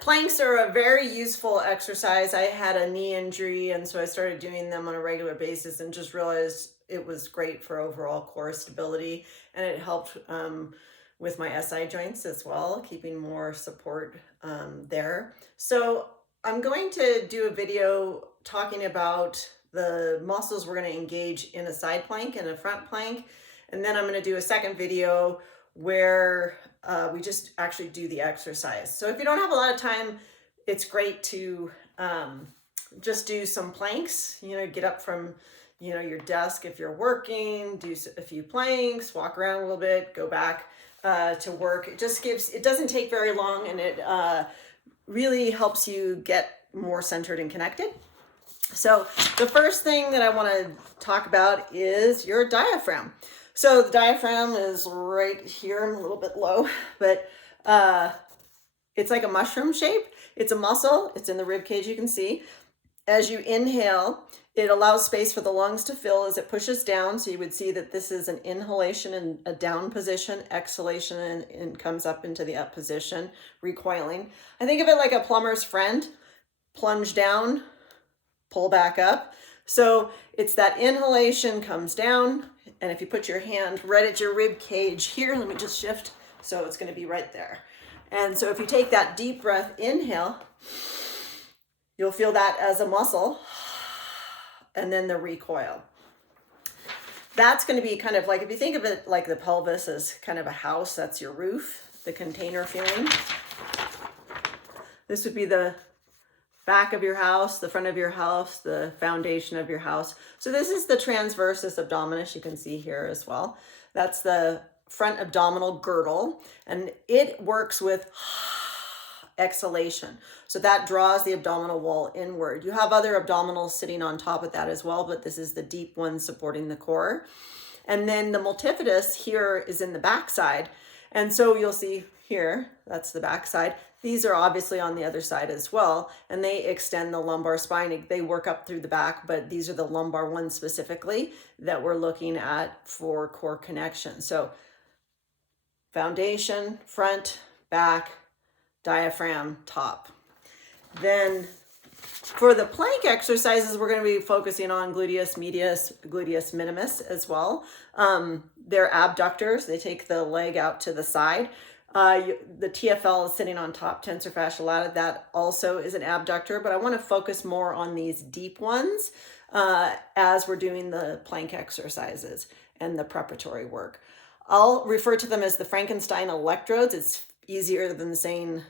Planks are a very useful exercise. I had a knee injury, and so I started doing them on a regular basis and just realized it was great for overall core stability, and it helped with my SI joints as well, keeping more support there. So I'm going to do a video talking about the muscles we're going to engage in a side plank and a front plank, and then I'm going to do a second video where we just actually do the exercise. So if you don't have a lot of time, it's great to just do some planks, you know, get up from, you know, your desk if you're working, do a few planks, walk around a little bit, go back to work. It just it doesn't take very long, and it really helps you get more centered and connected. So the first thing that I want to talk about is your diaphragm. So the diaphragm is right here. I'm a little bit low, but it's like a mushroom shape. It's a muscle. It's in the rib cage, you can see. As you inhale, it allows space for the lungs to fill as it pushes down. So you would see that this is an inhalation in a down position, exhalation and comes up into the up position, recoiling. I think of it like a plumber's friend. Plunge down, pull back up. So it's that inhalation comes down, and if you put your hand right at your rib cage here, let me just shift, so it's going to be right there. And so if you take that deep breath, inhale, you'll feel that as a muscle, and then the recoil. That's going to be kind of like, if you think of it like the pelvis as kind of a house, that's your roof, the container feeling. This would be the back of your house, the front of your house, the foundation of your house. So this is the transversus abdominis, you can see here as well. That's the front abdominal girdle, and it works with exhalation. So that draws the abdominal wall inward. You have other abdominals sitting on top of that as well, but this is the deep one supporting the core. And then the multifidis here is in the backside. And so you'll see here, that's the backside. These are obviously on the other side as well, and they extend the lumbar spine. They work up through the back, but these are the lumbar ones specifically that we're looking at for core connection. So foundation, front, back, diaphragm, top. Then for the plank exercises, we're going to be focusing on gluteus medius, gluteus minimus as well. They're abductors. They take the leg out to the side. The TFL is sitting on top, tensor fascia lata. That also is an abductor, but I want to focus more on these deep ones as we're doing the plank exercises and the preparatory work. I'll refer to them as the Frankenstein electrodes. It's easier than saying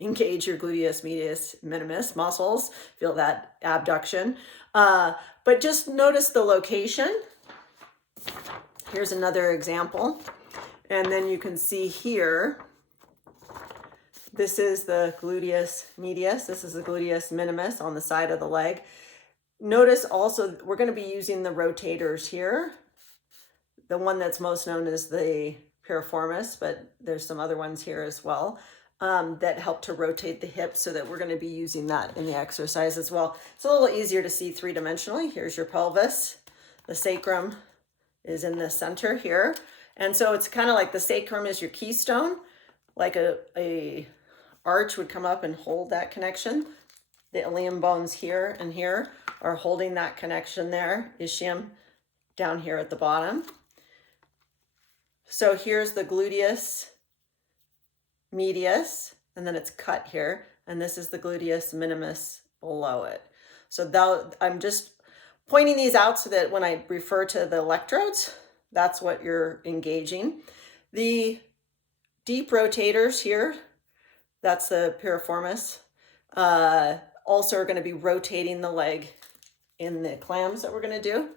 engage your gluteus medius minimus muscles, feel that abduction. But just notice the location. Here's another example. And then you can see here, this is the gluteus medius. This is the gluteus minimus on the side of the leg. Notice also, we're going to be using the rotators here. The one that's most known is the piriformis, but there's some other ones here as well that help to rotate the hips, so that we're going to be using that in the exercise as well. It's a little easier to see three-dimensionally. Here's your pelvis. The sacrum is in the center here. And so it's kind of like the sacrum is your keystone, like a arch would come up and hold that connection. The ilium bones here and here are holding that connection there. Ischium down here at the bottom. So here's the gluteus medius, and then it's cut here. And this is the gluteus minimus below it. So I'm just pointing these out so that when I refer to the electrodes, that's what you're engaging. The deep rotators here, that's the piriformis, also are going to be rotating the leg in the clams that we're going to do.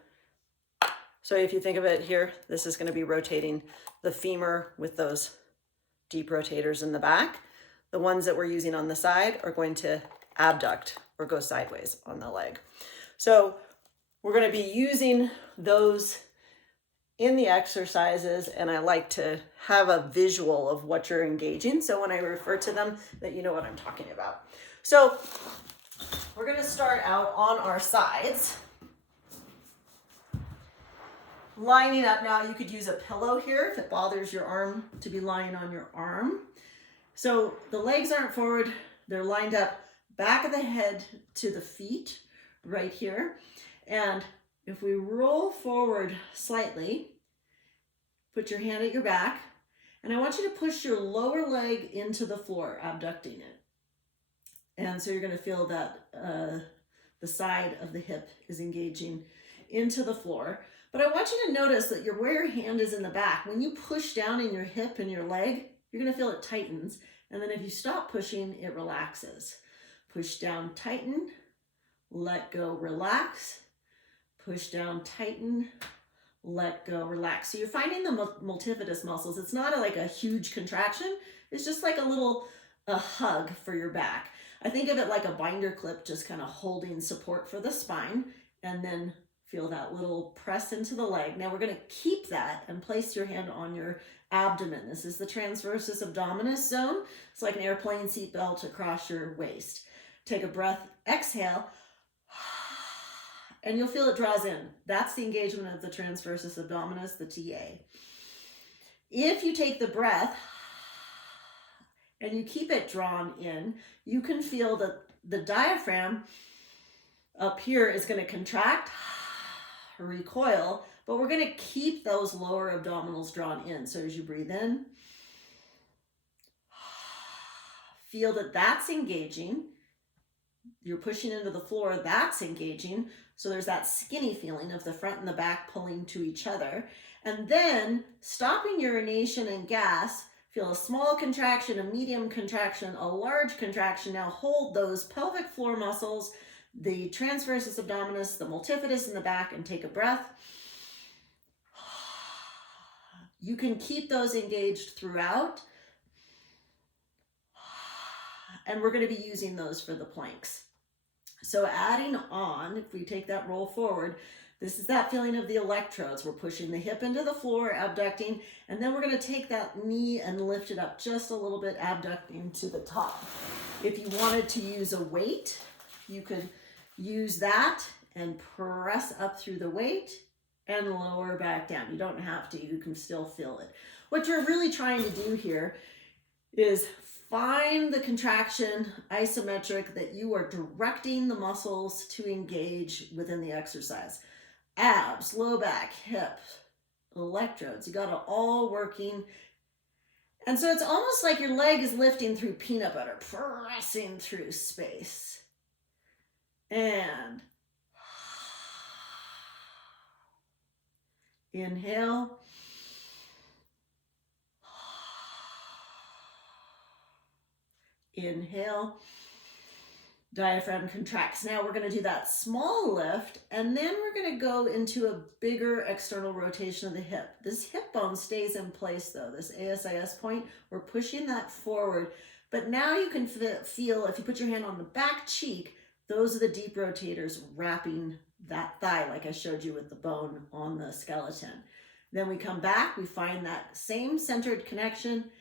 So if you think of it here, this is going to be rotating the femur with those deep rotators in the back. The ones that we're using on the side are going to abduct or go sideways on the leg. So we're going to be using those in the exercises, and I like to have a visual of what you're engaging, so when I refer to them, that you know what I'm talking about. So we're going to start out on our sides, lining up. Now you could use a pillow here if it bothers your arm to be lying on your arm. So the legs aren't forward, They're lined up back of the head to the feet right here. And if we roll forward slightly, put your hand at your back, and I want you to push your lower leg into the floor, abducting it. And so you're going to feel that the side of the hip is engaging into the floor. But I want you to notice that where your hand is in the back, when you push down in your hip and your leg, you're going to feel it tightens. And then if you stop pushing, it relaxes. Push down, tighten, let go, relax. Push down, tighten, let go, relax. So you're finding the multifidis muscles. It's not like a huge contraction. It's just like a hug for your back. I think of it like a binder clip, just kind of holding support for the spine, and then feel that little press into the leg. Now we're going to keep that and place your hand on your abdomen. This is the transversus abdominis zone. It's like an airplane seatbelt across your waist. Take a breath, exhale, and you'll feel it draws in. That's the engagement of the transversus abdominis, the TA. If you take the breath and you keep it drawn in, you can feel that the diaphragm up here is going to contract, recoil, but we're going to keep those lower abdominals drawn in. So as you breathe in, feel that that's engaging. You're pushing into the floor, that's engaging. So there's that skinny feeling of the front and the back pulling to each other. And then stopping urination and gas, feel a small contraction, a medium contraction, a large contraction. Now hold those pelvic floor muscles, the transversus abdominis, the multifidis in the back, and take a breath. You can keep those engaged throughout. And we're going to be using those for the planks. So adding on, if we take that roll forward, this is that feeling of the electrodes. We're pushing the hip into the floor, abducting, and then we're going to take that knee and lift it up just a little bit, abducting to the top. If you wanted to use a weight, you could use that and press up through the weight and lower back down. You don't have to, you can still feel it. What you're really trying to do here is find the contraction isometric that you are directing the muscles to engage within the exercise. Abs, low back, hips, electrodes, you got it all working. And so it's almost like your leg is lifting through peanut butter, pressing through space. And inhale. Inhale, diaphragm contracts. Now we're going to do that small lift, and then we're going to go into a bigger external rotation of the hip. This hip bone stays in place though, this ASIS point. We're pushing that forward, but now you can feel, if you put your hand on the back cheek, those are the deep rotators wrapping that thigh, like I showed you with the bone on the skeleton. Then we come back, we find that same centered connection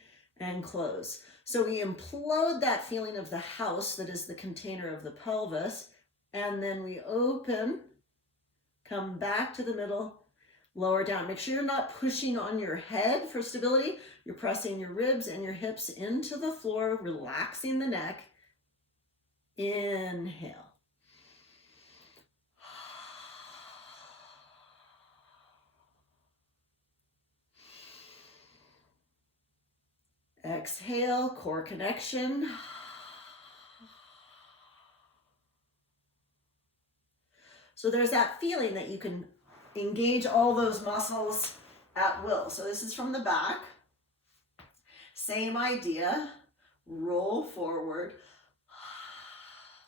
and close. So we implode that feeling of the house that is the container of the pelvis, and then we open, come back to the middle, lower down. Make sure you're not pushing on your head for stability. You're pressing your ribs and your hips into the floor, relaxing the neck. Inhale. Exhale, core connection. So there's that feeling that you can engage all those muscles at will. So this is from the back. Same idea. Roll forward.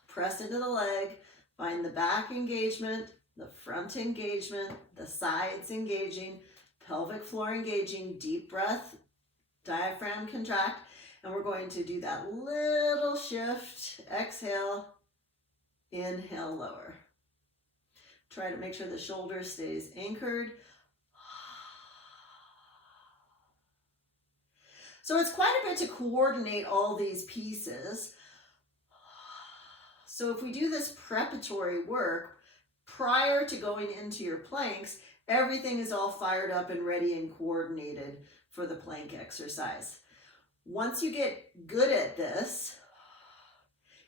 Press into the leg. Find the back engagement, the front engagement, the sides engaging, pelvic floor engaging, deep breath. Diaphragm contract, and we're going to do that little shift. Exhale, inhale, lower. Try to make sure the shoulder stays anchored. So it's quite a bit to coordinate all these pieces. So if we do this preparatory work prior to going into your planks, everything is all fired up and ready and coordinated for the plank exercise. Once you get good at this,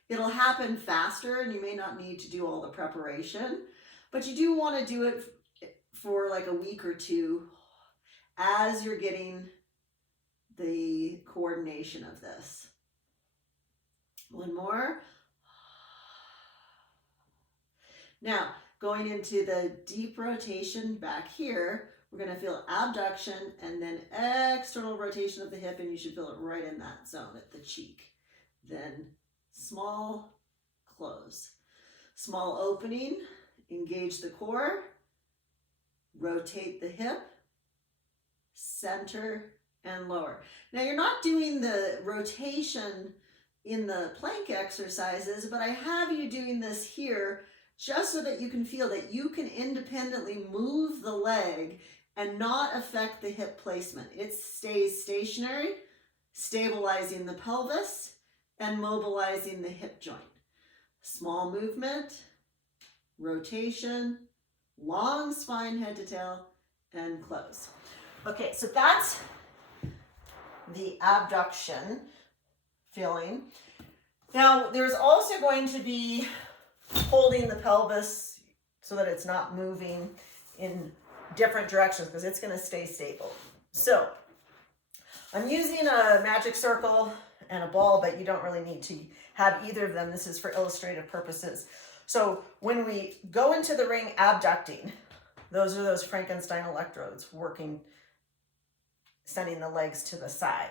It'll happen faster and you may not need to do all the preparation, but you do want to do it for like a week or two as you're getting the coordination of this. One more. Now, going into the deep rotation back here, we're going to feel abduction and then external rotation of the hip, and you should feel it right in that zone at the cheek. Then small close. Small opening, engage the core, rotate the hip, center, and lower. Now you're not doing the rotation in the plank exercises, but I have you doing this here just so that you can feel that you can independently move the leg and not affect the hip placement. It stays stationary, stabilizing the pelvis and mobilizing the hip joint. Small movement, rotation, long spine head to tail, and close. Okay, so that's the abduction feeling. Now, there's also going to be holding the pelvis so that it's not moving in different directions because it's going to stay stable. So I'm using a magic circle and a ball, but you don't really need to have either of them. This is for illustrative purposes. So when we go into the ring abducting, those are those Frankenstein electrodes working, sending the legs to the side.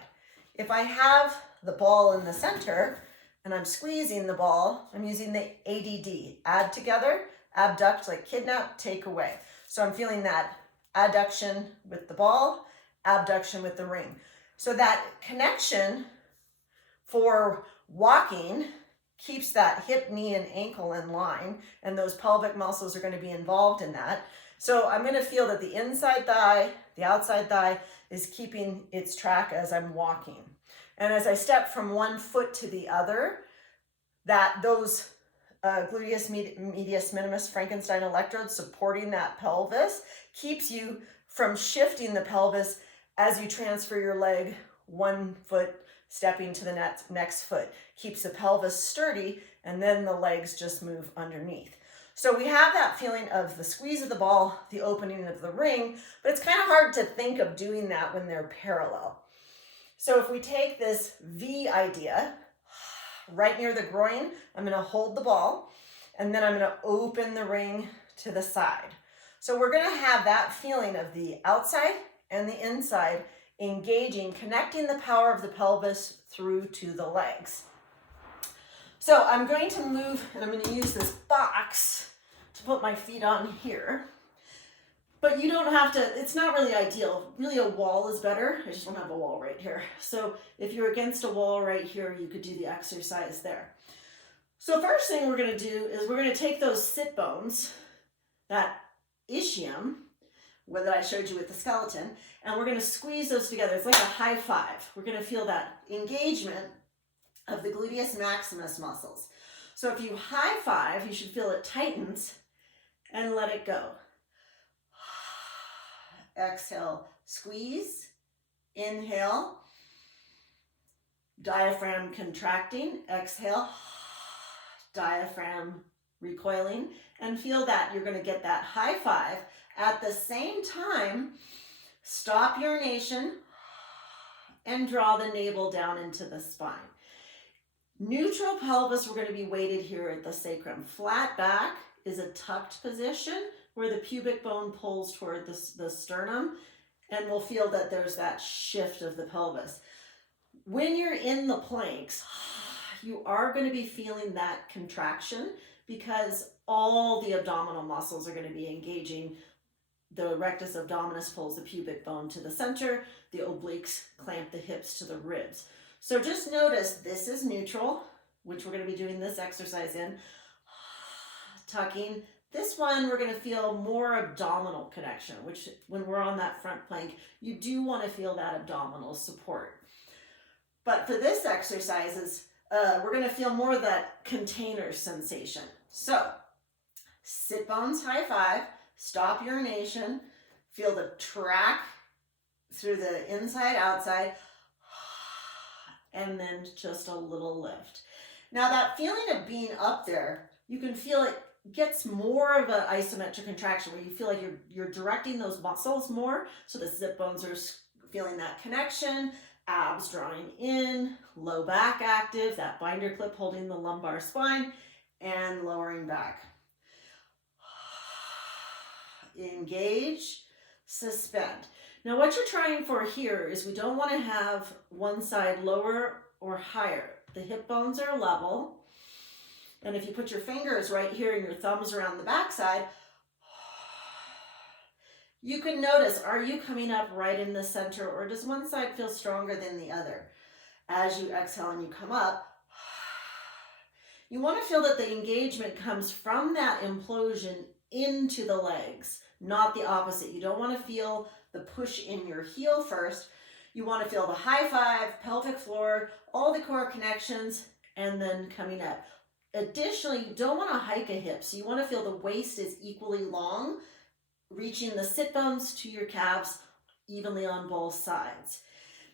If I have the ball in the center and I'm squeezing the ball, I'm using the ADD, add together, abduct, like kidnap, take away. So I'm feeling that adduction with the ball, abduction with the ring. So that connection for walking keeps that hip, knee, and ankle in line, and those pelvic muscles are going to be involved in that. So I'm going to feel that the inside thigh, the outside thigh is keeping its track as I'm walking. And as I step from one foot to the other, that those gluteus medius minimus Frankenstein electrodes supporting that pelvis keeps you from shifting the pelvis as you transfer your leg one foot stepping to the next foot. Keeps the pelvis sturdy, and then the legs just move underneath. So we have that feeling of the squeeze of the ball, the opening of the ring, but it's kind of hard to think of doing that when they're parallel. So if we take this V idea, right near the groin, I'm going to hold the ball, and then I'm going to open the ring to the side. So we're going to have that feeling of the outside and the inside engaging, connecting the power of the pelvis through to the legs. So I'm going to move, and I'm going to use this box to put my feet on here. But you don't have to, it's not really ideal. Really a wall is better. I just don't have a wall right here. So if you're against a wall right here, you could do the exercise there. So first thing we're going to do is we're going to take those sit bones, that ischium, that I showed you with the skeleton, and we're going to squeeze those together. It's like a high five. We're going to feel that engagement of the gluteus maximus muscles. So if you high five, you should feel it tightens and let it go. Exhale, squeeze, inhale, diaphragm contracting, exhale, diaphragm recoiling, and feel that you're going to get that high five. At the same time, stop urination and draw the navel down into the spine. Neutral pelvis, we're going to be weighted here at the sacrum. Flat back is a tucked position where the pubic bone pulls toward the sternum, and we'll feel that there's that shift of the pelvis. When you're in the planks, you are going to be feeling that contraction because all the abdominal muscles are going to be engaging. The rectus abdominis pulls the pubic bone to the center, the obliques clamp the hips to the ribs. So just notice this is neutral, which we're going to be doing this exercise in. Tucking. This one, we're going to feel more abdominal connection, which when we're on that front plank, you do want to feel that abdominal support. But for this exercise, we're going to feel more of that container sensation. So sit bones, high five, stop urination, feel the track through the inside, outside, and then just a little lift. Now that feeling of being up there, you can feel it gets more of an isometric contraction where you feel like you're directing those muscles more. So the sit bones are feeling that connection, abs drawing in, low back active, that binder clip holding the lumbar spine, and lowering back. Engage, suspend. Now what you're trying for here is we don't want to have one side lower or higher. The hip bones are level. And if you put your fingers right here and your thumbs around the backside, you can notice, are you coming up right in the center, or does one side feel stronger than the other? As you exhale and you come up, you want to feel that the engagement comes from that implosion into the legs, not the opposite. You don't want to feel the push in your heel first. You want to feel the high five, pelvic floor, all the core connections, and then coming up. Additionally, you don't want to hike a hip, so you want to feel the waist is equally long, reaching the sit bones to your calves evenly on both sides.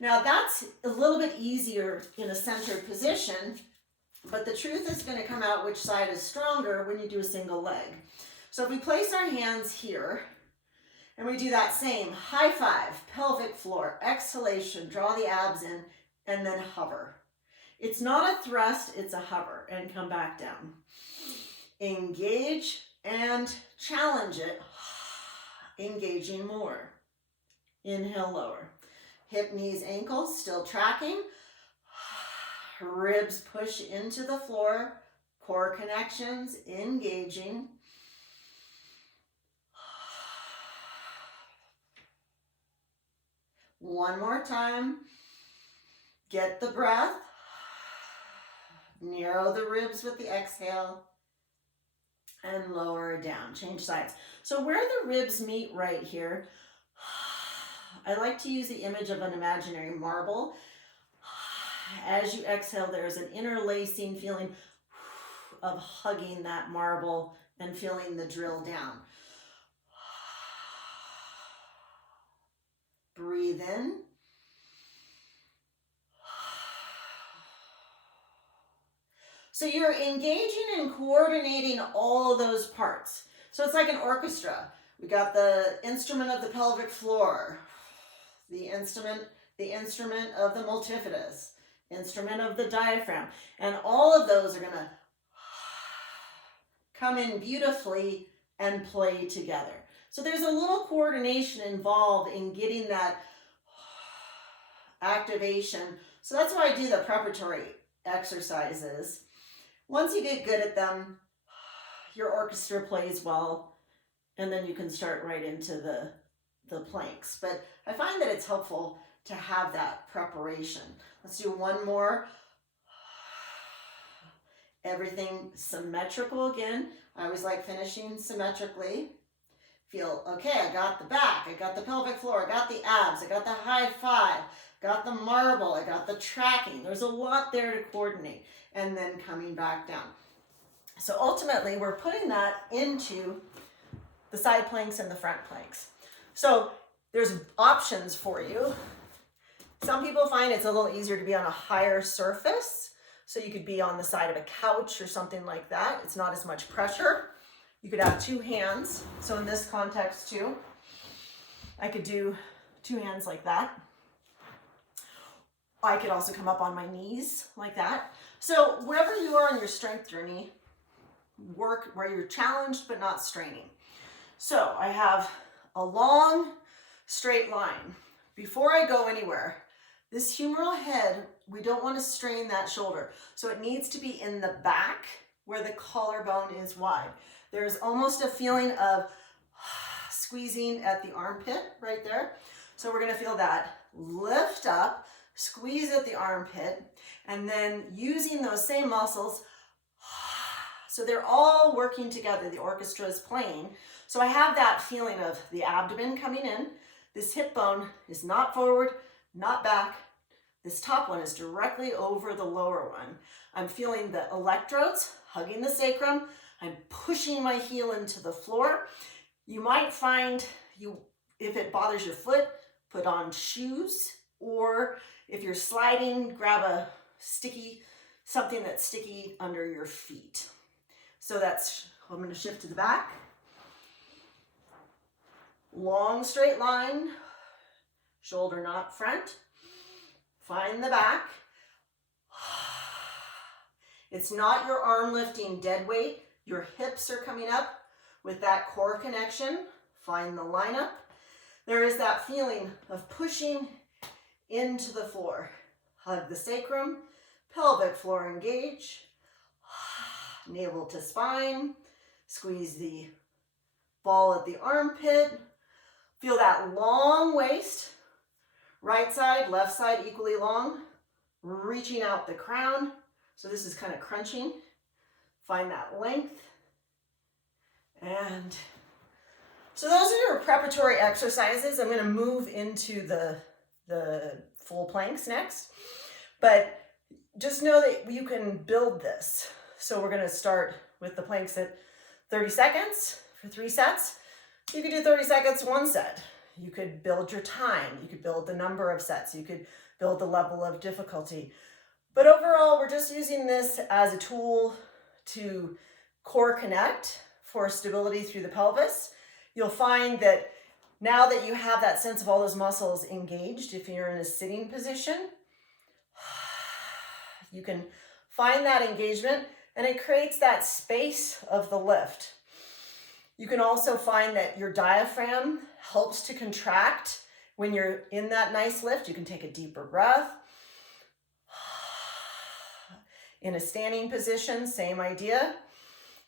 Now that's a little bit easier in a centered position, but the truth is going to come out which side is stronger when you do a single leg. So if we place our hands here and we do that same high five, pelvic floor, exhalation, draw the abs in, and then hover. It's not a thrust, it's a hover, and come back down. Engage and challenge it, engaging more. Inhale, lower. Hip, knees, ankles, still tracking. Ribs push into the floor, core connections, engaging. One more time. Get the breath. Narrow the ribs with the exhale and lower down. Change sides. So where the ribs meet right here, I like to use the image of an imaginary marble. As you exhale, there's an interlacing feeling of hugging that marble and feeling the drill down. Breathe in. So you're engaging and coordinating all those parts. So it's like an orchestra. We got the instrument of the pelvic floor, the instrument of the multifidis, instrument of the diaphragm, and all of those are going to come in beautifully and play together. So there's a little coordination involved in getting that activation. So that's why I do the preparatory exercises. Once you get good at them, your orchestra plays well, and then you can start right into the planks. But I find that it's helpful to have that preparation. Let's do one more. Everything symmetrical again. I always like finishing symmetrically. Feel, okay, I got the back, I got the pelvic floor, I got the abs, I got the high five, got the marble, I got the tracking. There's a lot there to coordinate. And then coming back down. So ultimately, we're putting that into the side planks and the front planks. So there's options for you. Some people find it's a little easier to be on a higher surface. So you could be on the side of a couch or something like that. It's not as much pressure. You could have two hands. So in this context too, I could do two hands like that. I could also come up on my knees like that. So wherever you are on your strength journey, work where you're challenged but not straining. So I have a long straight line. Before I go anywhere, this humeral head, we don't want to strain that shoulder. So it needs to be in the back where the collarbone is wide. There's almost a feeling of squeezing at the armpit right there. So we're going to feel that lift up, squeeze at the armpit, and then using those same muscles. So they're all working together. The orchestra is playing. So I have that feeling of the abdomen coming in. This hip bone is not forward, not back. This top one is directly over the lower one. I'm feeling the electrodes hugging the sacrum. I'm pushing my heel into the floor. You might find if it bothers your foot, put on shoes, or if you're sliding, grab a sticky something that's sticky under your feet. So I'm going to shift to the back. Long straight line, shoulder not front. Find the back. It's not your arm lifting dead weight. Your hips are coming up with that core connection. Find the lineup. There is that feeling of pushing into the floor. Hug the sacrum, pelvic floor engage, navel to spine, squeeze the ball at the armpit. Feel that long waist, right side, left side equally long, reaching out the crown. So this is kind of crunching. Find that length. And so those are your preparatory exercises. I'm going to move into the full planks next. But just know that you can build this. So we're going to start with the planks at 30 seconds for 3 sets. You could do 30 seconds, 1 set. You could build your time. You could build the number of sets. You could build the level of difficulty. But overall, we're just using this as a tool to core connect for stability through the pelvis. You'll find that now that you have that sense of all those muscles engaged, if you're in a sitting position, you can find that engagement and it creates that space of the lift. You can also find that your diaphragm helps to contract when you're in that nice lift. You can take a deeper breath. In a standing position, same idea.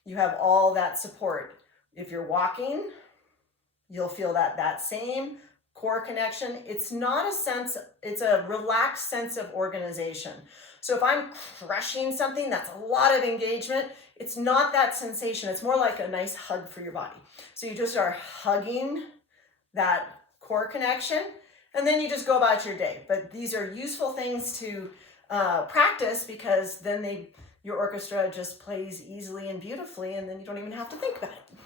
You have all that support. If you're walking, you'll feel that same core connection. It's a relaxed sense of organization. So if I'm crushing something, that's a lot of engagement. It's not that sensation. It's more like a nice hug for your body. So you just are hugging that core connection, and then you just go about your day. But these are useful things to practice, because then your orchestra just plays easily and beautifully, and then you don't even have to think about it.